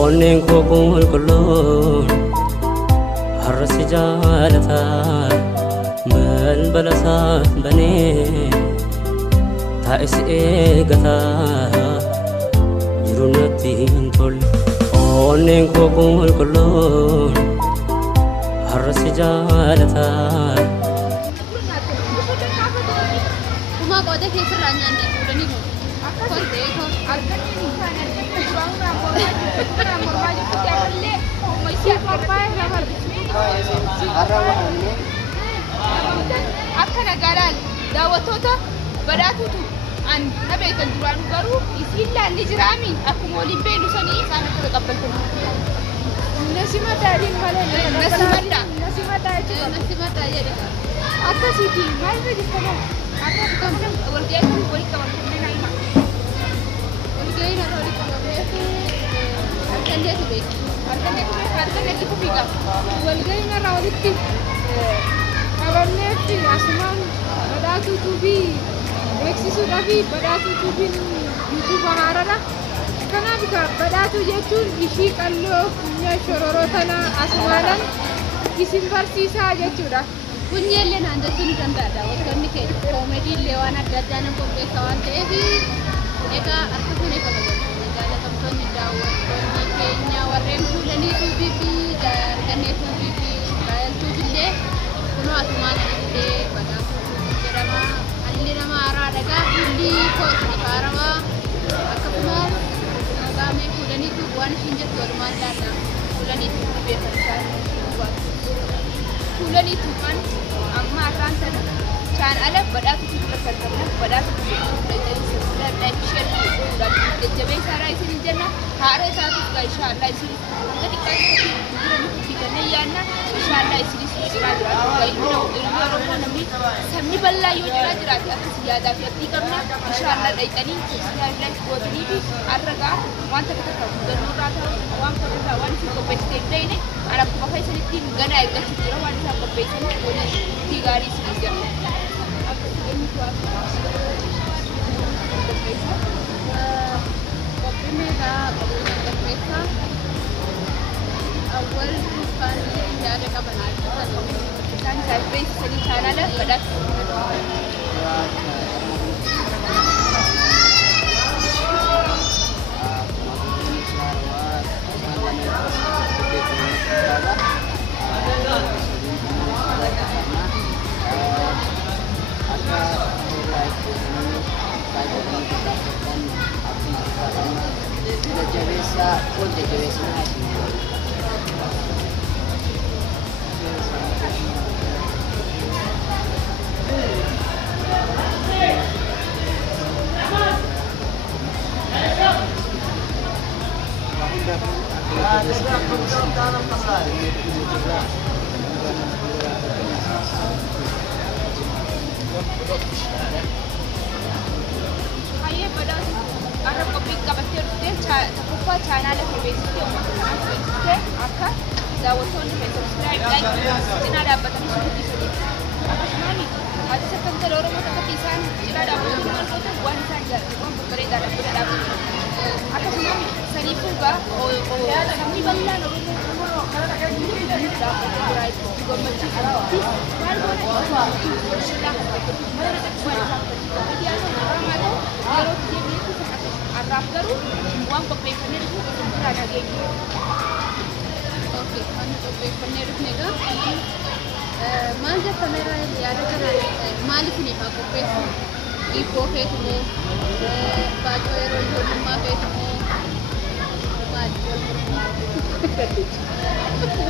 onneen koo qulqulluun har'a si jaalataa balbala isaa banee taa'ee si eegataa jiru natti hin tolle. Onneen koo qulqulluun har'a si jaalataa. Kuma qooda keessarraa nyaanne fuudhanii mu kontee koo arganii hin taane akka nagaadhaan daawwattoota badhaatuutu an na beekan duraan garuu isiin laalli jiraamiin akkuma waliin beelu sanii isaan akka qaqqabbaltan nasimadhaa jedhe akkasiiti maal rejistaraa akka kamtan walga'ii walii qabamtee naima walga'ii narra walii qabameetu arganneetu beeku arganneetu kufiidha walga'ii narra walitti qabanneetti asumaan badhaatuutuu fi beeksisuudhaa fi badhaatuutuu fi yuutuuba haaradha. Kanaaf badhaatuu jechuun ishii qalloo funyaan shororoo tana asumaanan isin barsiisaa jechuudha. Funyeellee naan jechuu ni danda'a daawwattoonni keenya koomediillee waan adda addaa nan qopheessa waan ta'eef egaa akka kun eegamu jaalatamtoonni daawwattoonni keenya warreen fuulanii tuubii fi argannee tuubii fi baay'altuubillee kunoo asumaan illee badhaatuu jedhama alli nama haaraa dhagaa fulli koosni haaramaa akkasuma gaamee fuulanii tuubii waan ishiin jettu walumaan laalla fuulanii tuubii beekamsaa fuulanii tuuban amma akaan sana caan ala badhaatuutu dura salphamna badhaatuutu dura isheen fuudhan jajjabee isaaraa isin jenna haara isaatuuf gaa inshaallah isin akka xiqqaatti dura nuti fidannee yaadna inshaallah isinis jiraa jiraatu gaa inni oromoo namni sabni bal'aa yoo jiraa jiraate akkas yaadaa fi abdii qabna inshaallah dhayxanii inshaallah gootanii fi arragaa wanta takka mudannoo irraa ta'u waan fudhataa waan isin qopheessitee hin ta'ine ana akkuma fayyisanitti ganaa eeggachuu jira waan isaan qopheessanii walii gaarii isinis jira. Qophimeedha qabeenya qopheessa awwal buufaanillee yaada qaban isaan beeksisanii chaanaala badhaatu. Hayya badhaatu arra qophii qabattee dhuftee tokkoffaa chaanaala kee beeksistee beeksistee akka daawwattoonni kee sabskiraayib cinaa dhaabbatanii si guddisanii akkasumas ati sakkan tala oromoo takkatti isaan cinaa dhaabbatanii wantoota waan isaan jaalatu waan babbareedaa dhaabbatee dhaabbatanii akkasumas saniifuu gaa sabni bal'aan oromoo arraaf garuu waan qopheeffannee dhufu irraa dhageenya. Ookee waan qopheeffannee dhufnedha. Maal jettameera yaada kana maaliif ni haa qopheessu? Dhiibboo feetu moo baacoo yeroo ijoollummaa feetu moo maali?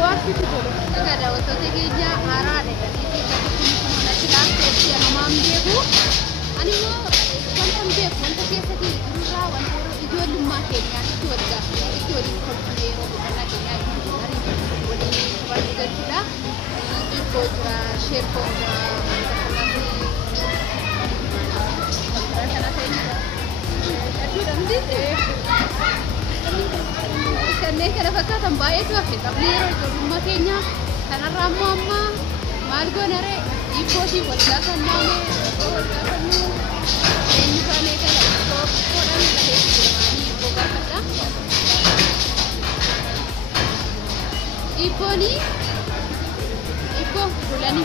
Waan fitu tolu. Egaa daawwattoota keenya haaraadha. Natti laafteetti anumaan beeku. Ani immoo wanta beeku wanta keessatti dururraa wanta ijoollummaa keenyaa itti waliin itti waliin kolfamee yeroo boqonnaa keenyaa waliin qabanii galchuudha. Dhiibboo jira, sheerkoo jira, kana ta'e kanneen kana fakkaatan baay'eetu hafe qabnee yeroo ijoollummaa keenya kanarraa ammoo amma maal goonare dhiibbootii walgaa kan naanee walgaa kan nuu eenyu kaanee kana tokkodhaan galee jiranii dhiibboo gaafadha. Iponi Ipo bulani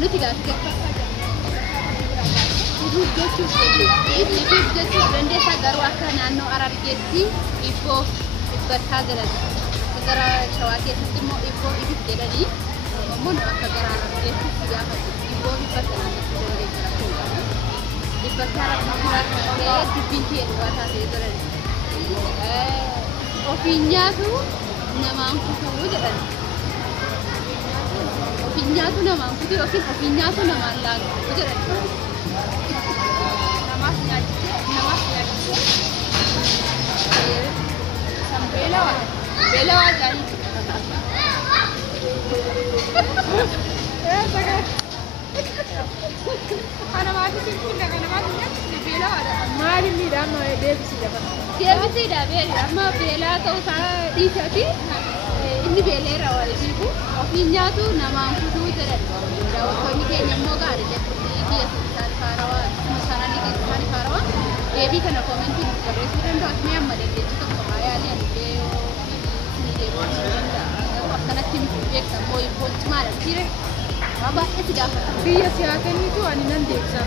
nuti gaafa jechuun dandeessaa garuu akka naannoo Harargeetti Ipo ibbataa jedhani. Gara Shawaa keessatti immoo Ipo ibit jedhani. Oromoon akka gara Harargeetti gaafa Ipo ibbataa jedhani. Ibbataa rabbiraa dubbiin kee dhibaataa ta'e jedhani. Ofiin nyaatu namaan kutuu jedhani. Ofiin nyaatu namaan kutuu yookiin ofiin nyaatu namaan laalu jedhani. Namaaf nyaachise. San beelawaa jaanii. Kana maatii kun kana maatii beelawaadha. Maali miidhaan deebisiidha. Deebisiidha beela amma beelaa ta'uu isaa dhiisati inni beeleerra waliifu ofiin nyaatu namaan kutuu jedhan. Daawwattoonni keenya immoo gaari jechuudha kiyya isaan faarawaa isaanii keessatti faarawaa deebii kana koomentii nuuf barreessuu danda'u asii amma dandeettii tokko baay'ee alillee ni deebisuu danda'a. Akkanatti beekamoo Ipooti maal argire baay'ee si gaafata. Biyya siyaataniitu ani nan deebisa.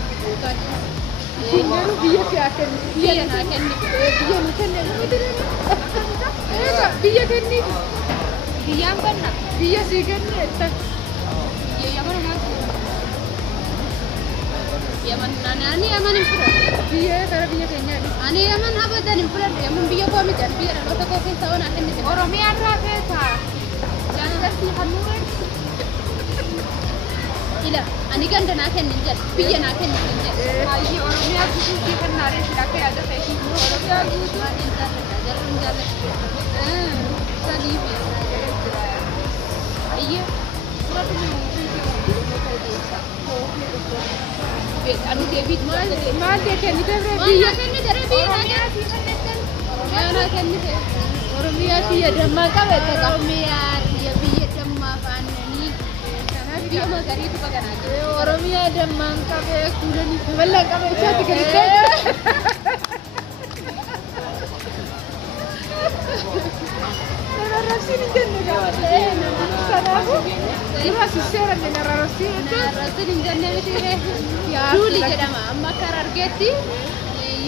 Singaru biyya siyaatanii biyya naa kenni biyya nu kennan biyya kenni biyyaan banna biyya sii kenni etta yaman maati yaman nani yaman hin fudhadhu biyya kara biyya keenyaadha ani yaman abadan hin fudhadhu yaman biyya koo miti biyya dhaloota koo keessa waan kennite Oromiyaa irraa keessa jaalalatti hanuura ila ani ganda naa kennin jedha biyya naa kennin jedha ayyi Oromiyaa guutuu kan naaree silakka yaada ta'e Oromiyaa guutuu ani jaalladha jalluun jaalladha sanii fi ayyi anu deebit maal kennite biyya kennite biyya naa kennite Oromiyaa naa kennite Oromiyaa biyya dammaa qabete Oromiyaa biyya dammaa faananii biyya magariitu baganaa jira Oromiyaa dammaan qabee kuulanii bal'aa qabee isaatti galtee nararrabsiin hin jenne gaafate kanaafuu dura sisseera nararrabsiin hin jenne miti duuli jedhama amma akka Harargeetti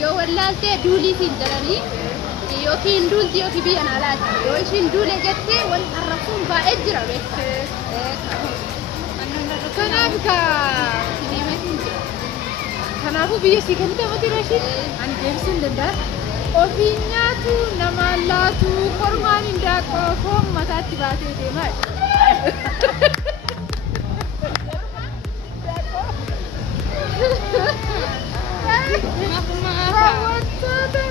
yoo wallaaltee duuliitiin jedhanii yookiin duulti yookiin biyya naalaati yoo ishiin duule jettee wal arrabsuun baay'ee jira beektaa. Kanaafuu biyya sii kennite mati rashiin ani deebisuu hin danda'a. Ofiin nyaatu namaan laatu kormaan hin daaqoo foon mataatti baatee deemaa. Raawwattoota.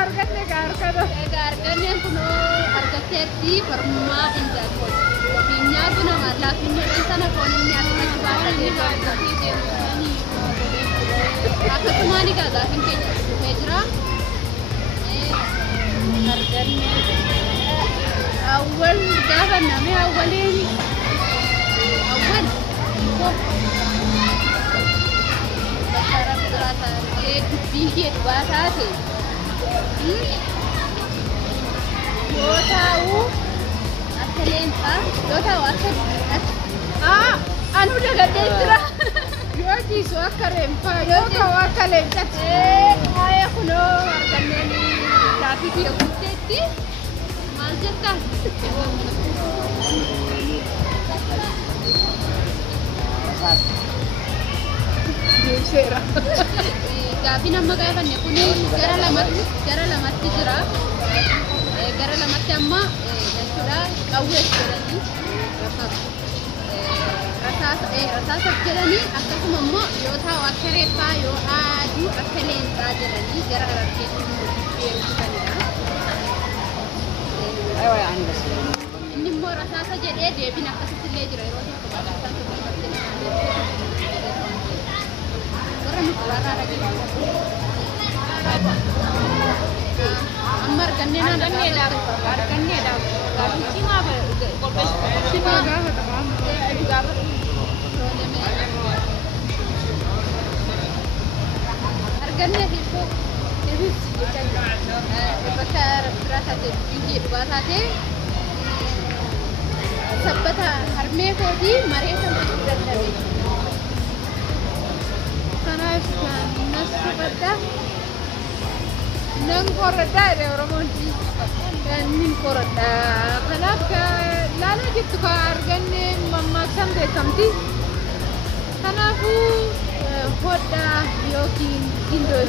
Arganne gaarkata. Arganne kunoo argatteetti kormaa hin daaqoo. Ofiin nyaatu namaan laatu inni sana foon inni akkatti baatanii baatanii deemanii. Akkasumaan egaa hin keenya dhufee jira. Arganne. Awwal gaafa namni awwaliin. Awwal. Dubbiin kee dhibaa taate yoo ta'u akka leencaa yoo ta'u akka anu dagadee jira yoo jiisu akka reempaa yoo ta'u akka leencatti haaya kunoo arganneen laafii biyya guuteetti maal jettaa deemseera. Gaafiin amma gaafanne kun gara lamatti jira. Gara lamatti amma jechuudha qawwee jedhanii rasaasa jedhanii akkasuma immoo yoo ta'u akka reeffaa yoo aaduu akka leencaa jedhanii gara Harargeetti beeksisanidha. Inni immoo rasaasa jedhee deebiin akkasitti illee jira yeroo tokko maqaan tokko amma arganneedha cimaa cimaa gaafa arganne bakka biraa taatee biyyi dhugaa taatee sabbata harmee kootii mareetan bituu dadhabe. Kanaaf nas fudhadha. Nan qoradha jedhe Oromoonti. Nin qoradha. Kanaaf laalaa jirtu ka arganne mammaaksan beekamti. Kanaafuu hodha yookiin gindoo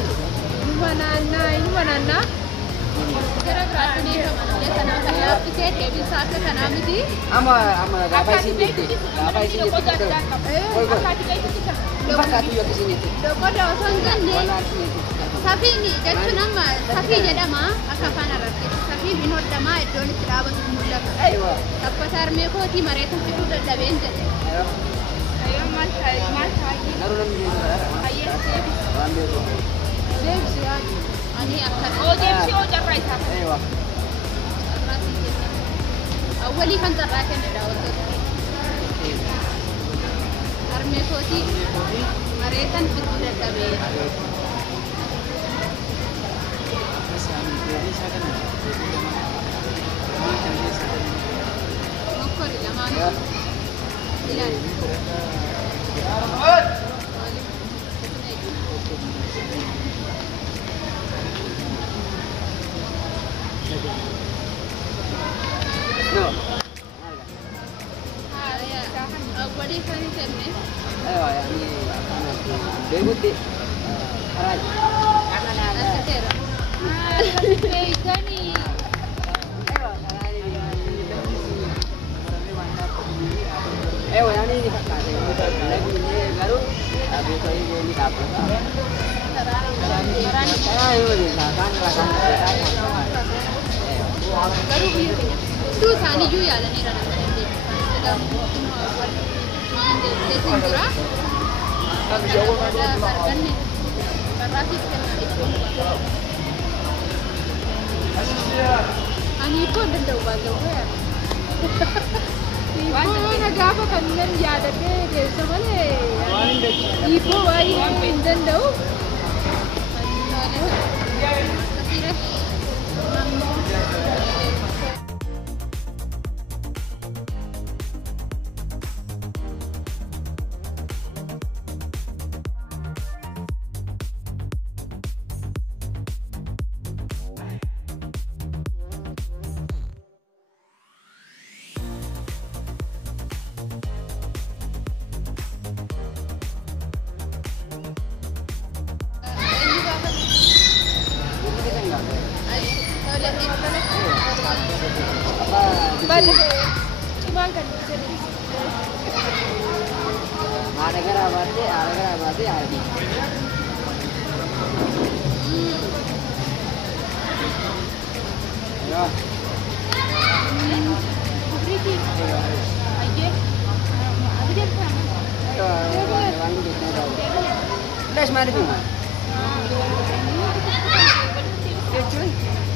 inuma naannaa gara biraatiin eegaman kanaaf laaffisee deebisaa akka kanaa miti. Amma gaafa isin jirti Loqoda osoo hin ganne safiin jechuun amma safii jedhama akka afaan irratti safiin hin hodhamaa iddoon itti dhaabatu mul'ata. Sabbata harmee kootii mareetan fiduu dadhabeen jedhe. Ani akan awali kan terrakan ada waktu arme koti maretan fitu dadabe mokori lamano ilan No. Awali kan tenne. Ayo yani beguti. Harai. Asitera. Beitani. Ayo yani lagi ni baru habis itu ini apa? Ayo ni kan Baru biar tu sani juga ada ni rana nanti. Nanti sendiri. Ada harga ni. Berarti Ani pun dah ubah ya. Ibu nagapa kangen yada deh semale. Ibu ay pindan daw. Kasira. Balik. Cuma kan jadi. Ada berarti ada. Ya. Beriti. Aje. Ada dia kan. Udah semari tu. Ya cuy,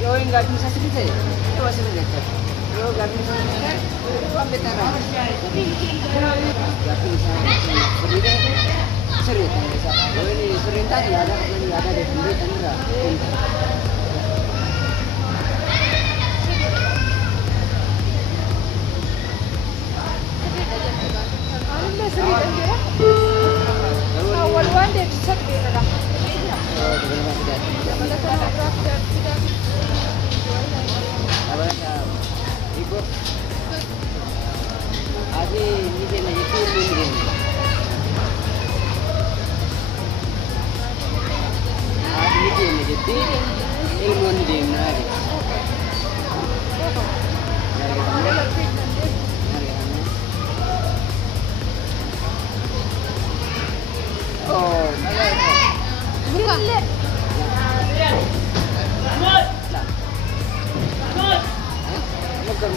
yo enggak bisa sedikit. Itu masih sedikit. Yo enggak bisa sedikit. Sampai tanah. Ya bisa. Sedikit. Sering bisa. Yo ini sering tadi ada di sini enggak. Awal wan dia cepat dia dah. Ibu, Adi ni dia nak itu mungkin. Adi ni dia nak itu ilmu ni dia nak. Oh, Buka. Mukar.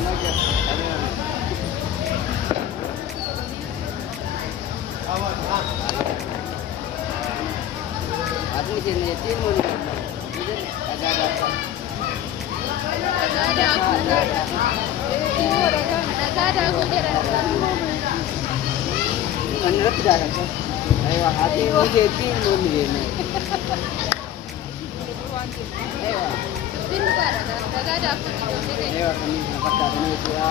Aku sini timun. Agak dapat. Menurut tidak kan? Ayo hati muda timun ini. Ayo. Ayo kami dapat dari itu ya.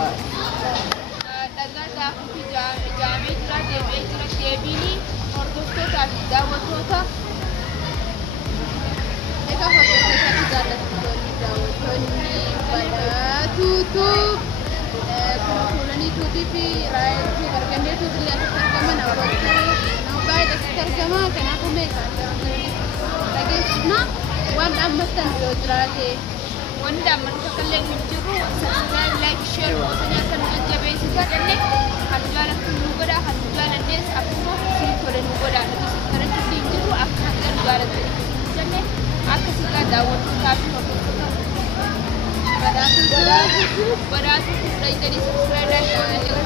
wanda man ka kallon min jiru subscribe like share ko tanya kan jabe su ga danne halala kullu goda halala ne akko si ko den goda da su karanta din jiru akka kan gara danne akka su ga dawo ta fi ko badatu dai dai subscribe da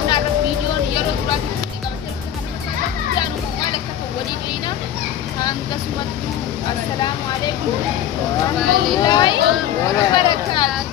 na ra video yaro dura ki ga mutar ka ya no kala ka wani dina an gasmatu assalamu alaikum wa rahmatullahi wa barakatuh